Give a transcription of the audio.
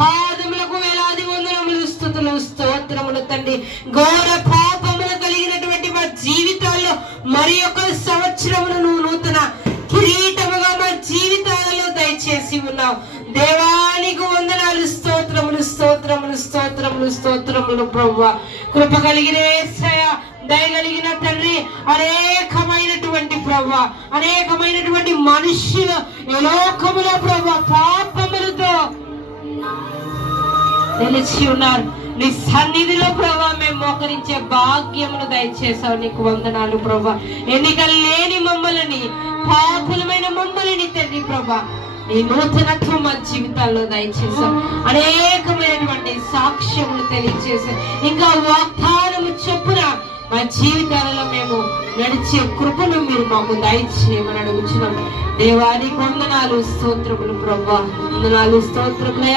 పాదములకు వేలాది వందనములు, స్తుతులు, స్తోత్రములు తండ్రి. ఘోర పాపములు కలిగినటువంటి మా జీవితాల్లో మరి ఒక సంవత్సరమును నువ్వు నూతన కిరీటముగా మా జీవితాలలో దయచేసి ఉన్నావు. దేవానికి వందనాలు, స్తోత్రములు, స్తోత్రములు, స్తోత్రములు, స్తోత్రములు ప్రభువా. కృప కలిగిన యేసయ్య, దయగలిగిన తండ్రి, అనేకమైనటువంటి ప్రభువా, అనేకమైనటువంటి మనుష్యులు ఈ లోకములో ప్రభువా పాపములతో నిలిచి ఉన్నారు. నీ సన్నిధిలో ప్రభా మేము మోకరించే భాగ్యమును దయచేసావు. నీకు వందనాలు ప్రభా. ఎన్నికలు లేని మమ్మల్ని, పాపులమైన మమ్మల్ని తండ్రి ప్రభా నీ నూతనత్వం మా జీవితాల్లో దయచేసావు. అనేకమైనటువంటి సాక్ష్యములు తెలియజేసావు. ఇంకా వాగ్దానము చొప్పున మా జీవితాలలో మేము నడిచే కృపను మీరు మాకు దయచేయమని అడుగుచున్నాం. దేవానికి వందనాలు, స్తోత్రములు ప్రభా. వందనాలు, స్తోత్రములే.